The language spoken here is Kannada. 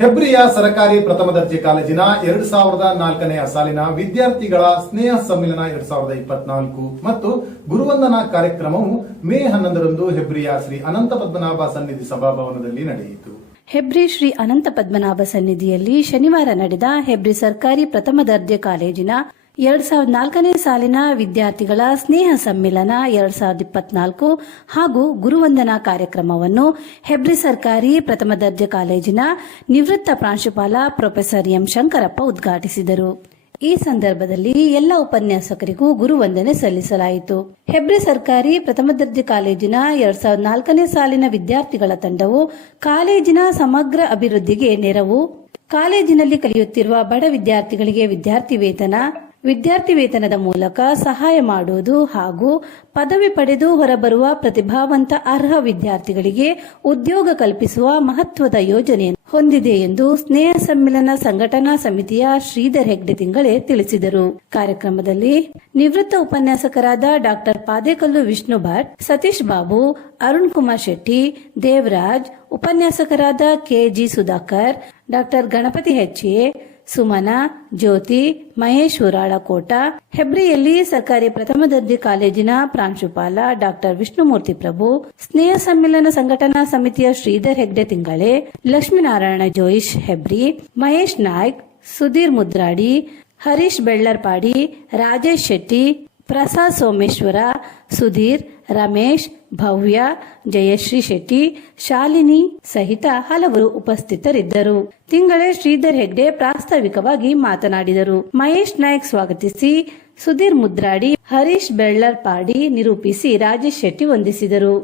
ಹೆಬ್ರಿಯ ಸರ್ಕಾರಿ ಪ್ರಥಮ ದರ್ಜೆ ಕಾಲೇಜಿನ 2004ನೇ ಸಾಲಿನ ವಿದ್ಯಾರ್ಥಿಗಳ ಸ್ನೇಹ ಸಮ್ಮಿಲನ 2024 ಮತ್ತು ಗುರುವಂದನಾ ಕಾರ್ಯಕ್ರಮವು ಮೇ 11ರಂದು ಹೆಬ್ರಿಯ ಶ್ರೀ ಅನಂತ ಪದ್ಮನಾಭ ಸನ್ನಿಧಿ ಸಭಾಭವನದಲ್ಲಿ ನಡೆಯಿತು. ಹೆಬ್ರಿ ಶ್ರೀ ಅನಂತ ಪದ್ಮನಾಭ ಸನ್ನಿಧಿಯಲ್ಲಿ ಶನಿವಾರ ನಡೆದ ಹೆಬ್ರಿ ಸರ್ಕಾರಿ ಪ್ರಥಮ ದರ್ಜೆ ಕಾಲೇಜಿನ 2004ನೇ ಸಾಲಿನ ವಿದ್ಯಾರ್ಥಿಗಳ ಸ್ನೇಹ ಸಮ್ಮಿಲನ 2024 ಹಾಗೂ ಗುರುವಂದನಾ ಕಾರ್ಯಕ್ರಮವನ್ನು ಹೆಬ್ರಿ ಸರ್ಕಾರಿ ಪ್ರಥಮ ದರ್ಜೆ ಕಾಲೇಜಿನ ನಿವೃತ್ತ ಪ್ರಾಂಶುಪಾಲ ಪ್ರೊಫೆಸರ್ ಎಂ ಶಂಕರಪ್ಪ ಉದ್ಘಾಟಿಸಿದರು. ಈ ಸಂದರ್ಭದಲ್ಲಿ ಎಲ್ಲ ಉಪನ್ಯಾಸಕರಿಗೂ ಗುರುವಂದನೆ ಸಲ್ಲಿಸಲಾಯಿತು. ಹೆಬ್ರಿ ಸರ್ಕಾರಿ ಪ್ರಥಮ ದರ್ಜೆ ಕಾಲೇಜಿನ 2004ನೇ ಸಾಲಿನ ವಿದ್ಯಾರ್ಥಿಗಳ ತಂಡವು ಕಾಲೇಜಿನ ಸಮಗ್ರ ಅಭಿವೃದ್ಧಿಗೆ ನೆರವು, ಕಾಲೇಜಿನಲ್ಲಿ ಕಲಿಯುತ್ತಿರುವ ಬಡ ವಿದ್ಯಾರ್ಥಿಗಳಿಗೆ ವಿದ್ಯಾರ್ಥಿ ವೇತನದ ಮೂಲಕ ಸಹಾಯ ಮಾಡುವುದು ಹಾಗೂ ಪದವಿ ಪಡೆದು ಹೊರಬರುವ ಪ್ರತಿಭಾವಂತ ಅರ್ಹ ವಿದ್ಯಾರ್ಥಿಗಳಿಗೆ ಉದ್ಯೋಗ ಕಲ್ಪಿಸುವ ಮಹತ್ವದ ಯೋಜನೆ ಹೊಂದಿದೆ ಎಂದು ಸ್ನೇಹ ಸಮ್ಮಿಲನ ಸಂಘಟನಾ ಸಮಿತಿಯ ಶ್ರೀಧರ್ ಹೆಗ್ಡೆ ತಿಂಗಳೇ ತಿಳಿಸಿದರು. ಕಾರ್ಯಕ್ರಮದಲ್ಲಿ ನಿವೃತ್ತ ಉಪನ್ಯಾಸಕರಾದ ಡಾಕ್ಟರ್ ಪಾದೇಕಲ್ಲು ವಿಷ್ಣು ಭಟ್, ಸತೀಶ್ ಬಾಬು, ಅರುಣ್ ಕುಮಾರ್ ಶೆಟ್ಟಿ, ದೇವರಾಜ್, ಉಪನ್ಯಾಸಕರಾದ KG Sudhakar, doctor Ganapati HA, Sumana, ಜ್ಯೋತಿ, ಮಹೇಶ್ ಉರಾಳಕೋಟ, ಹೆಬ್ರಿಯಲ್ಲಿ ಸರ್ಕಾರಿ ಪ್ರಥಮ ದರ್ಜೆ ಕಾಲೇಜಿನ ಪ್ರಾಂಶುಪಾಲ ಡಾಕ್ಟರ್ ವಿಷ್ಣುಮೂರ್ತಿ ಪ್ರಭು, ಸ್ನೇಹ ಸಮ್ಮಿಲನ ಸಂಘಟನಾ ಸಮಿತಿಯ ಶ್ರೀಧರ್ ಹೆಗ್ಡೆ ತಿಂಗಳೇ, ಲಕ್ಷ್ಮೀನಾರಾಯಣ ಜೋಯಿಶ್ ಹೆಬ್ರಿ, ಮಹೇಶ್ ನಾಯ್ಕ್, ಸುಧೀರ್ ಮುದ್ರಾಡಿ, ಹರೀಶ್ ಬೆಳ್ಳರ್ಪಾಡಿ, ರಾಜೇಶ್ ಶೆಟ್ಟಿ, ಪ್ರಸಾದ್ ಸೋಮೇಶ್ವರ, ಸುಧೀರ್, ರಮೇಶ್, ಭವ್ಯ, ಜಯಶ್ರೀ ಶೆಟ್ಟಿ, ಶಾಲಿನಿ ಸಹಿತ ಹಲವರು ಉಪಸ್ಥಿತರಿದ್ದರು. ತಿಂಗಳೇ ಶ್ರೀಧರ್ ಹೆಗ್ಡೆ ಪ್ರಾಸ್ತಾವಿಕವಾಗಿ ಮಾತನಾಡಿದರು. ಮಹೇಶ್ ನಾಯ್ಕ್ ಸ್ವಾಗತಿಸಿ, ಸುಧೀರ್ ಮುದ್ರಾಡಿ, ಹರೀಶ್ ಬೆಳ್ಳರ್ಪಾಡಿ ನಿರೂಪಿಸಿ, ರಾಜೇಶ್ ಶೆಟ್ಟಿ ವಂದಿಸಿದರು.